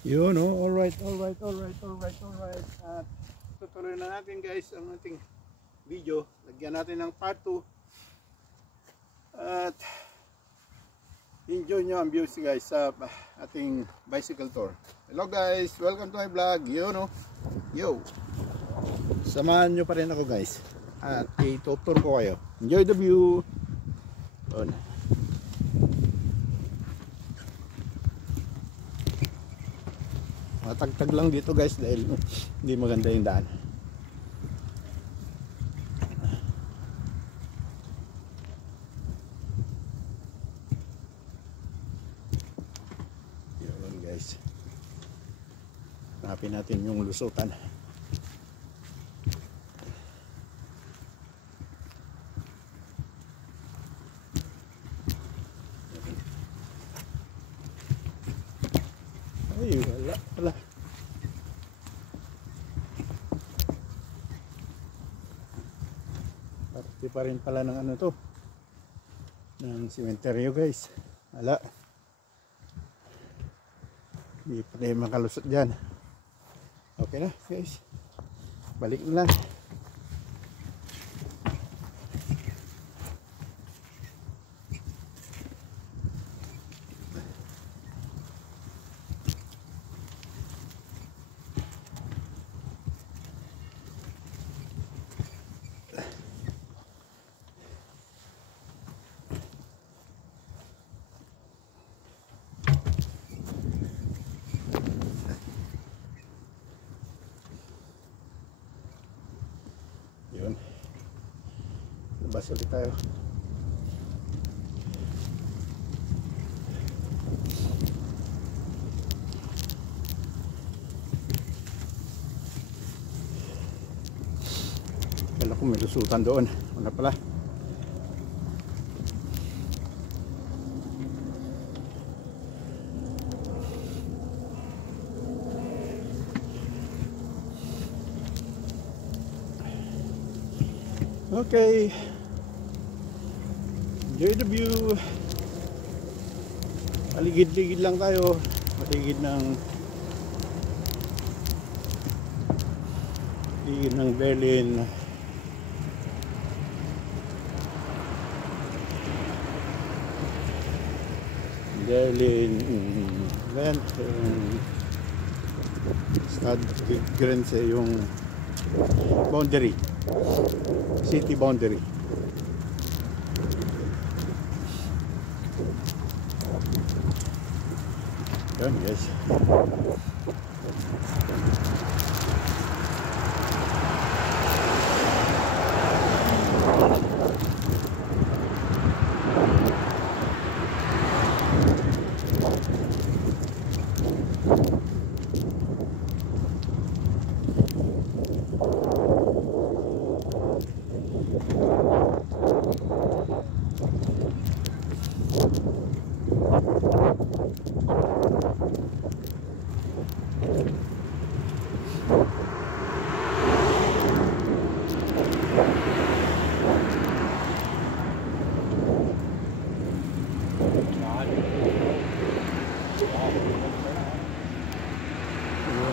Yun, oh. Alright. At tutuloy na natin guys ang ating video. Lagyan natin ng part 2. At enjoy nyo ang views guys sa ating bicycle tour. Hello guys, welcome to my vlog. Yun, oh. Yo. Samahan nyo pa rin ako guys. At itutur ko kayo. Enjoy the view. Yun. Matagtag lang dito guys dahil hindi maganda yung daan. Yun guys. Hanapin natin yung lusutan. Ay, wala. Parte pa rin pala ng ano to, ng sementeryo guys. Wala. Hindi pa rin makalusot dyan. Okay na guys. Balik na lang. Yun. Labas ulit tayo. Kala ko may lusutan doon. Wala pala. Okay, enjoy the view. Paligid-ligid lang tayo, paligid ng Berlin. Then Stad Grenze yung boundary, city boundary. Yun guys.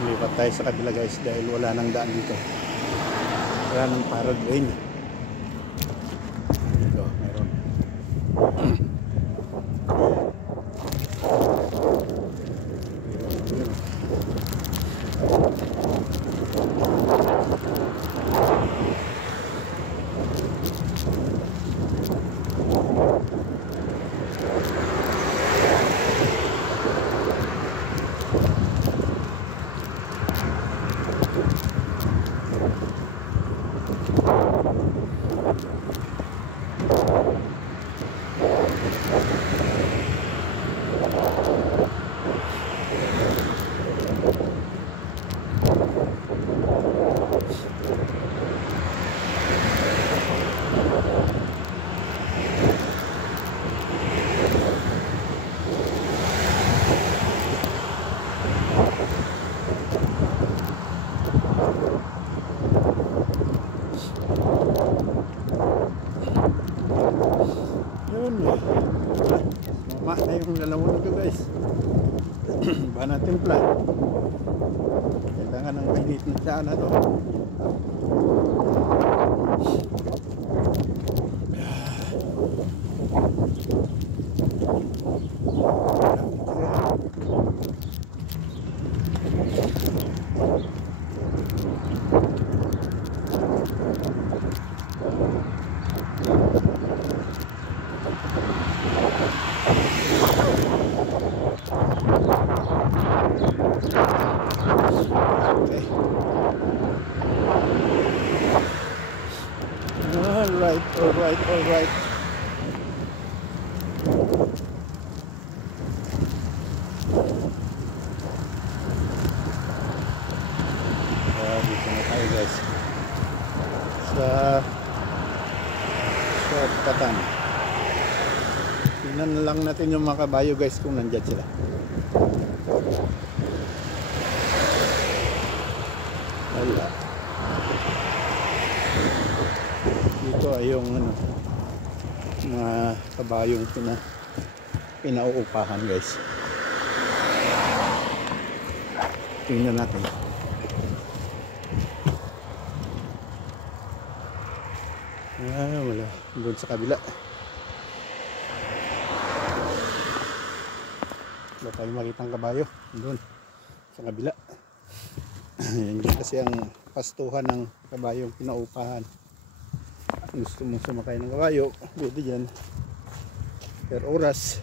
Lipat tayo sa kabila guys dahil wala nang daan dito. Wala nang parad lane. Ito, meron. Ba natin plan. Kailangan ng mainit na daan na to. Alright. Dito na tayo guys sa shortcutan. Tingnan lang natin yung mga kabayo guys kung nandyan sila. Wala. Dito ay yung mga kabayong pinauupahan guys. Tingnan natin. Wala. Doon sa kabila. Wala tayong makitang kabayo. Doon sa kabila. Yan kasi ang pastuhan ng kabayong pinaupahan. Gusto mong sumakay ng kabayo, pwede dyan per oras.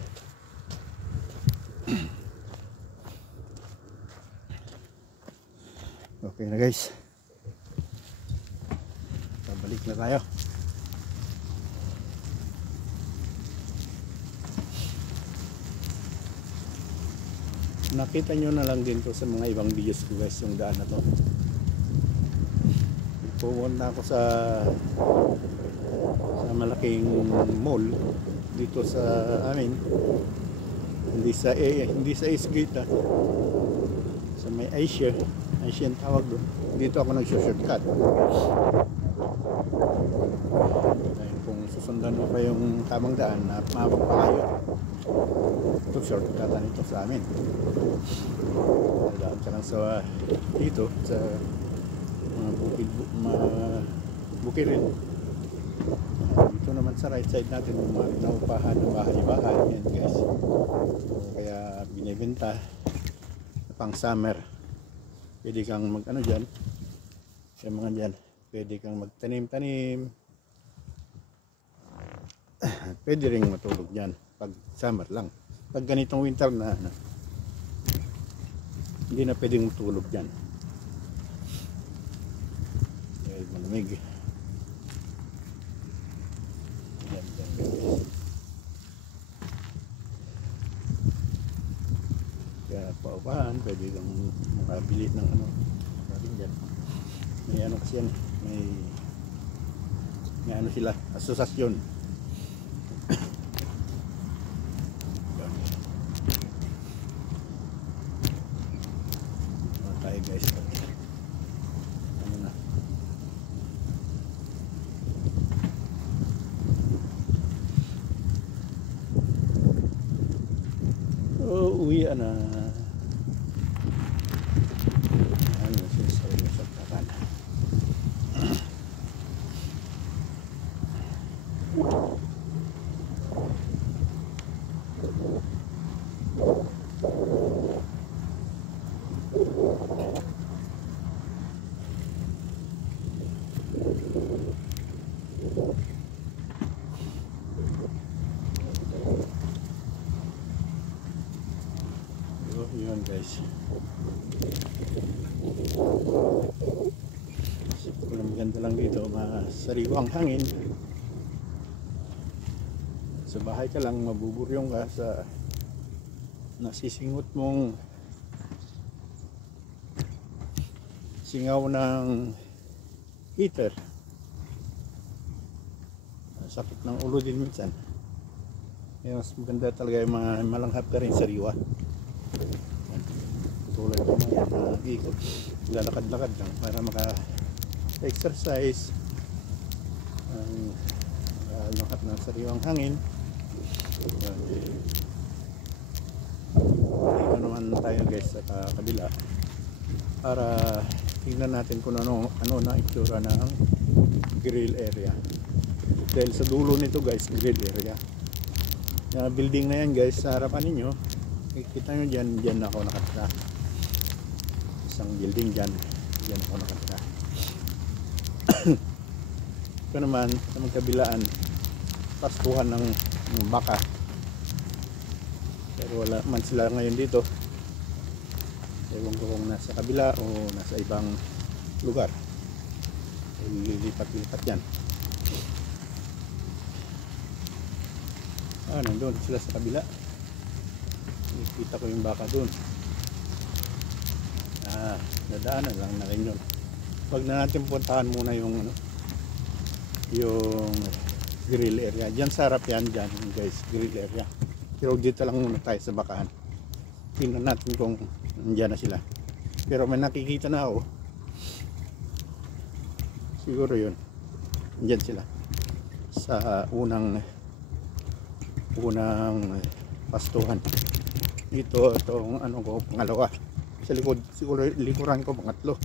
Okay na guys, pabalik na tayo. Nakita nyo na lang din to sa mga ibang videos ko guys, yung daan na to. Pumunta ako sa malaking mall dito sa amin, hindi sa East Gate, sa may Asian tawag doon. Dito ako nag-shortcut. Kung susundan mo pa yung tamang daan na mabag pa kayo, ito shortcutan ito sa amin. Daan ka lang sa dito sa bukirin. Dito naman sa right side natin yung mga naupahan ng bahay-bahay yan guys. Kaya binibenta pang summer. Pwede kang mag dyan, sa mga dyan, pwede kang magtanim-tanim. Pwede ring matulog dyan pag summer lang. Pag ganitong winter na hindi na pwedeng matulog dyan. Malamig. Kaya paupahan, pwede kang makabili ng dyan. May kasi yan, may sila, asosasyon. Tayo guys. Uwi na. Ano sinasabi mo sa kakan? Yun guys, maganda lang dito, masariwang hangin. Sa bahay ka lang, mabuburyong ka sa nasisingot mong singaw ng heater. Sakit ng ulo din minsan. Mas maganda talaga yung malanghap ka rin sariwa. Tulad ko mga ikot, lalakad-lakad lang para maka-exercise, lahat ng sariwang hangin. Dito naman tayo guys sa kabila para tingnan natin kung ano na itsura ng grill area. Dahil sa dulo nito guys, grill area. Yung building na yan guys, sa harapan ninyo, kita nyo dyan ako nakatira. Isang building dyan ako nakatira. Ito naman sa magkabilaan, pastuhan ng baka. Pero wala man sila ngayon dito. Ewan ko kung nasa kabila o nasa ibang lugar. Lilipat-lipat yan. Nandun sila sa kabila. Nakikita ko yung baka dun. Nadaanan lang na rin yun. Huwag na natin puntahan muna yung grill area. Diyan sa harap yan dyan guys, grill area. Pero dito lang muna tayo sa bakahan. Tingnan natin kung nandiyan na sila. Pero may nakikita na ako. Siguro yun. Nandiyan sila. Sa unang pastuhan. Ito, itong pangalawa. Sa likod, siguro likuran ko pangatlo.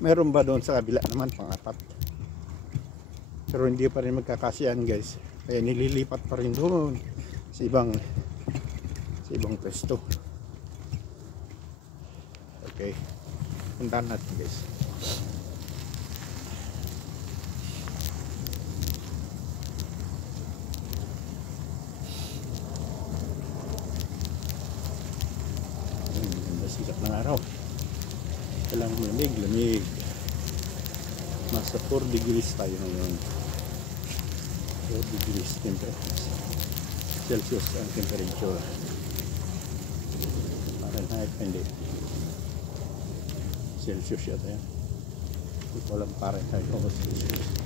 Meron ba doon sa kabila naman pangapat. Pero hindi pa rin magkakasiyan guys. Kaya nililipat pa rin doon sa ibang pwesto. Okay, puntahan natin guys. Sikat ng araw. Kailangan lamig. Nasa 4 degrees tayo ngayon. 4 degrees temperature. Celsius ang temperature. Fahrenheit hindi. Celsius yata yan. Hindi ko alam Fahrenheit o Celsius.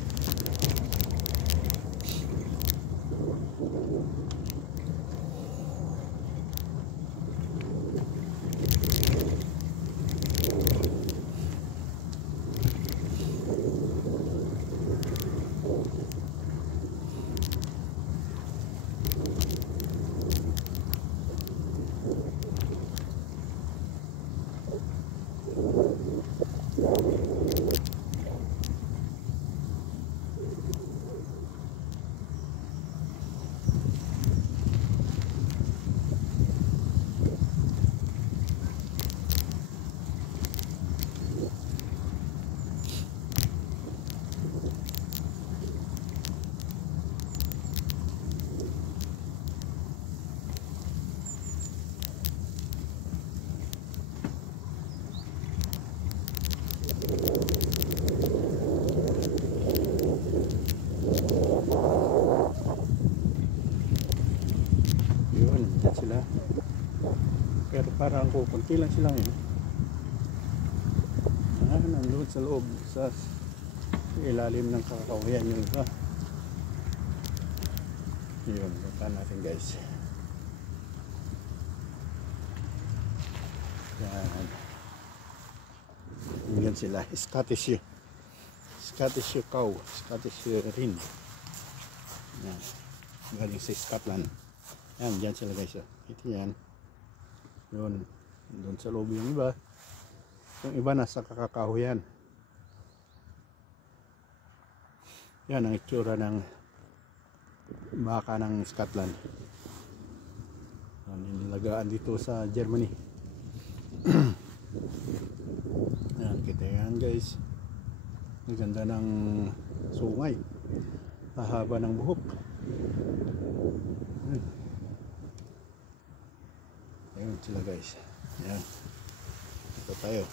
Sila pero parang kukunti lang sila ngayon. Nandun sa loob sa ilalim ng kakawayan yung iba. Yun, punta natin guys. Yan sila, Scottish cow, Scottish rin. Yan, galing sa Scotland. Yan, dyan sila guys. Ito yan. Yun. Doon sa loob yung iba. Yung iba nasa kakakahoyan. Yan ang itsura ng baka ng Scotland. Nilagaan dito sa Germany. Yan, kita yan guys. Ang ganda ng sungay. Mahaba ng buhok. Ayun sila guys. Ayan. Ito tayo.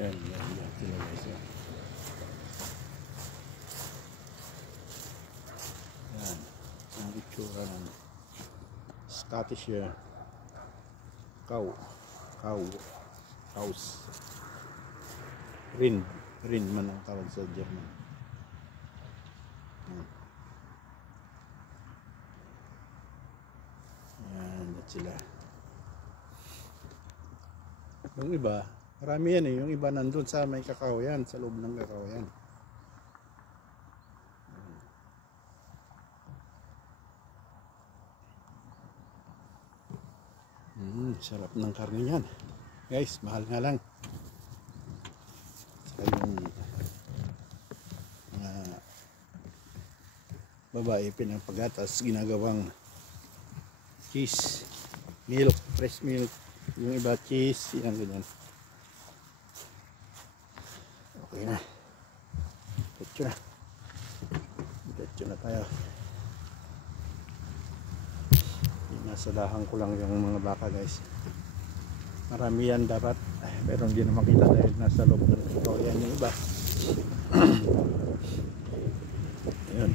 Ayan sila guys. Ang itsura ng Scottish cows. Rin man ang tawag sa German. Yan, at sila. Yung iba, marami yan eh. Yung iba nandun sa may kakawayan, sa loob ng kakawayan. Sarap ng karne yan. Guys, mahal nga lang. Saka yung babae pinapagatas, ginagawang cheese, milk, fresh milk. Yung iba cheese, yan ganyan. Okay na. Diretso na tayo. Nasa dahan ko lang yung mga baka guys. Marami yan dapat, pero hindi na makita dahil nasa loob ng ito. Yan yung iba. Ayun.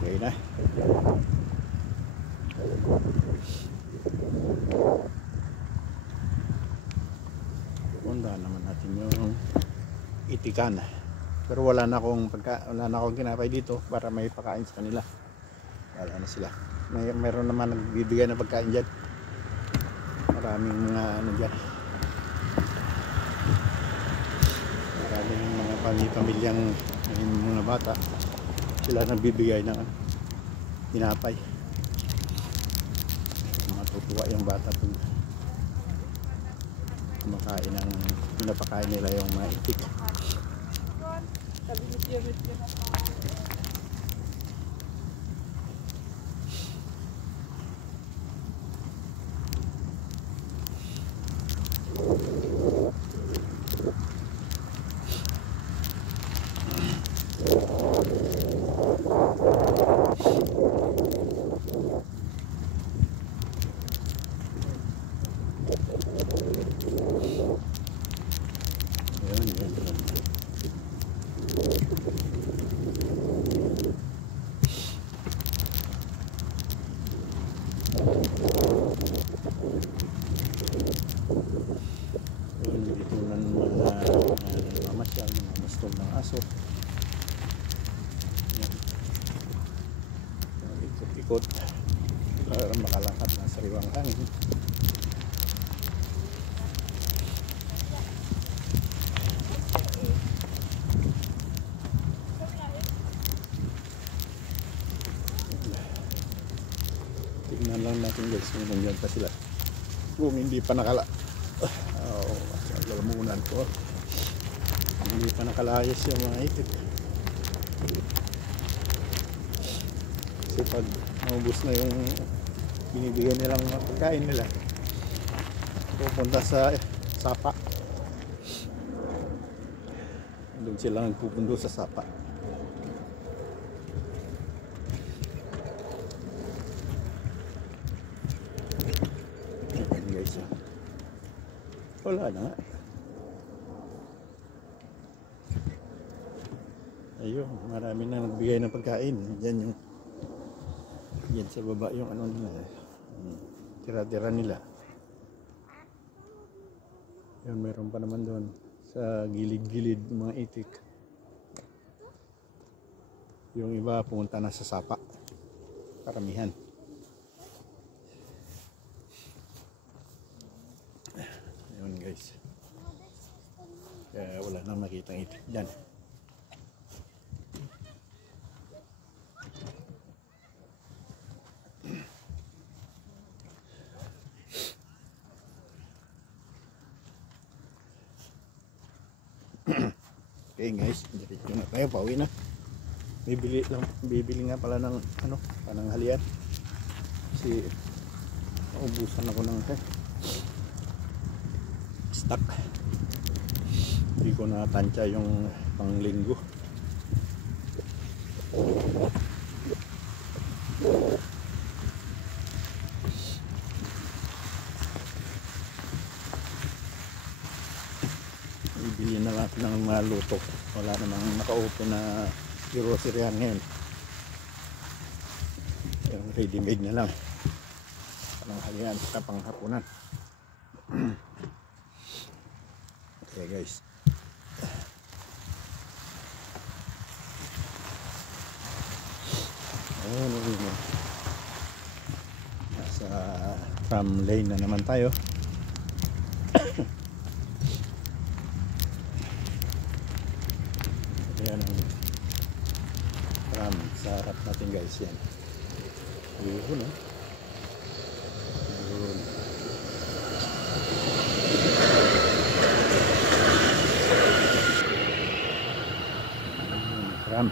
Okay na. Punta naman natin yung itikan. Pero wala na akong kinapay dito para may pakain sa kanila. Wala na sila. Meron naman nagbibigay ng pagkain dyan. Maraming mga ano dyan. Maraming mga pamilyang mga bata. Sila nagbibigay ng tinapay. Matutuwa yung bata pag kumakain ng pinapakain nila yung mga itik. Dito na mga mamasyal, mga mastol ng aso. Ikot-ikot para makalakad ng sariwang hangin. Tingnan lang natin guys kung nandiyan pa sila. Kung hindi pa nakala lalamunan ko, hindi pa nakalayas yung mga itik. Kasi pag maubos na yung binibigyan nilang mga pagkain nila, pupunta sa sapa. Doon sila nagpupundo sa sapa. Ayan guys, wala na nga. Ayun, marami na nagbigay ng pagkain. Yan sa baba yung ano nila, tira-tira nila. Yun, meron pa naman doon sa gilid-gilid mga itik. Yung iba pumunta na sa sapa, karamihan. Ayun guys, kaya wala nang nakitang itik dyan. Okay guys, diretso na tayo, pauwi na. Bibili nga pala ng pananghalian. Kasi naubusan ako ng stock. Hindi ko natansya yung panglinggo. Bibili na lang ng mga luto. Wala namang naka-open na groceryan ngayon. Yung ready-made na lang. Pananghalian sa panghapunan. Okay. Okay guys. Nasa tram lane na naman tayo. Ayan ang tram sa harap natin guys. Yan. Yun, no? Yun. Tram.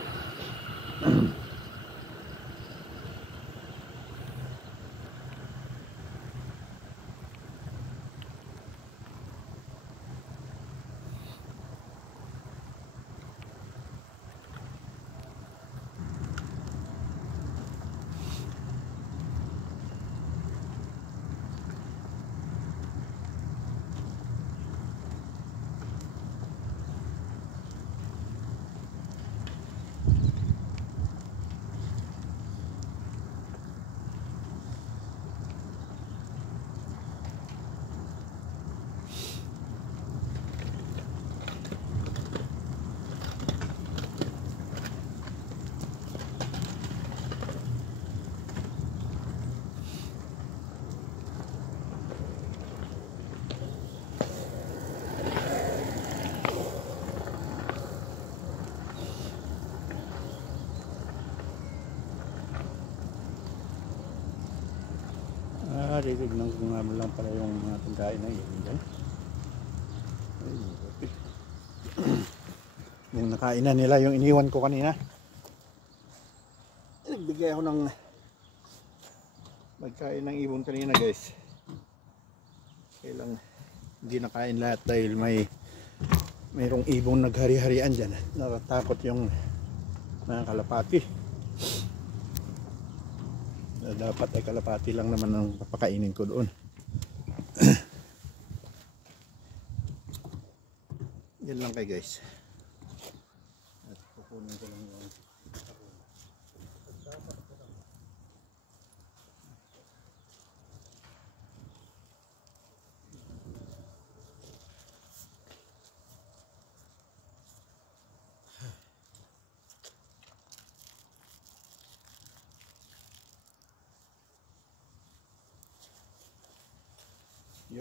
Titignan ko nga lang pala yung mga pagkain na yun dyan. Yung nakain na nila yung iniwan ko kanina. Nagbigay ako ng pagkain ng ibon kanina guys. Kailang hindi nakain lahat dahil mayroong ibon naghari-harian dyan. Natatakot yung mga kalapati. Dapat ay kalapati lang naman ang papakainin ko doon. Yan lang kay guys. At kukunin ko lang yung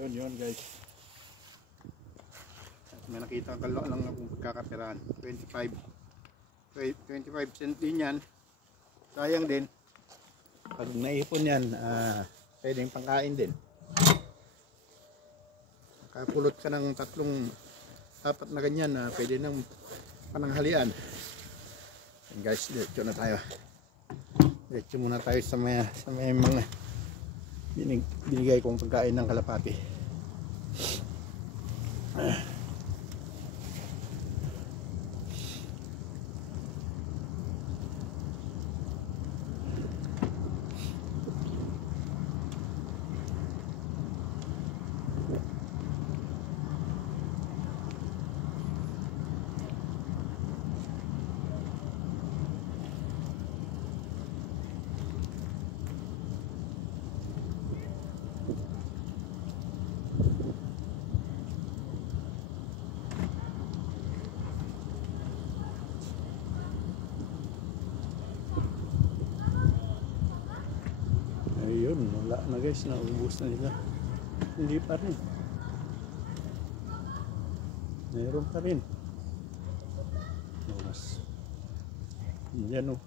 yun guys. At may nakita ka lang akong pagkakapirahan. 25 cent din yan. Sayang din. Pag naipon yan, pwedeng pangkain din. Nakapulot ka ng 3-4 na ganyan, pwede nang pananghalian. And guys, diretso na tayo. Diretso muna tayo sa may mga binigay kong pagkain ng kalapati. Ayun, wala na guys, naubos na nila. Hindi pa rin. Mayroon pa rin. Mas yan o.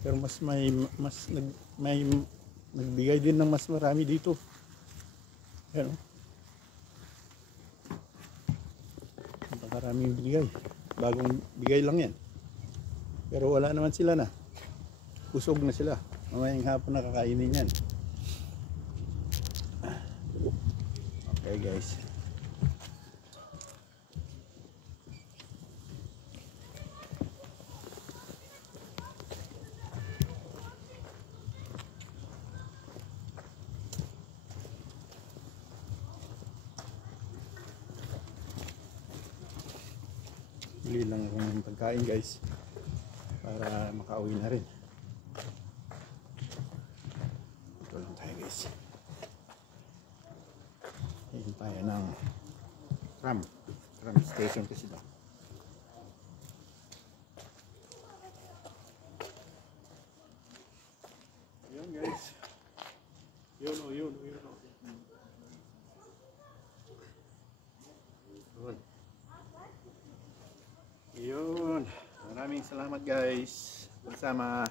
Pero nagbigay din ng mas marami dito. Yan o. Napakaraming bigay. Bagong bigay lang yan. Pero wala naman sila na. Busog na sila. Mamayang hapon nakakainin yan. Okay guys. Bili lang ako ng pagkain guys para makauwi na rin. Ito lang tayo guys. Hintayin tayo ng Tram station kasi ba. Yun guys. Yun. Yun. Maraming salamat guys. Bersama.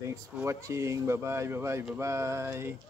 Thanks for watching. Bye bye.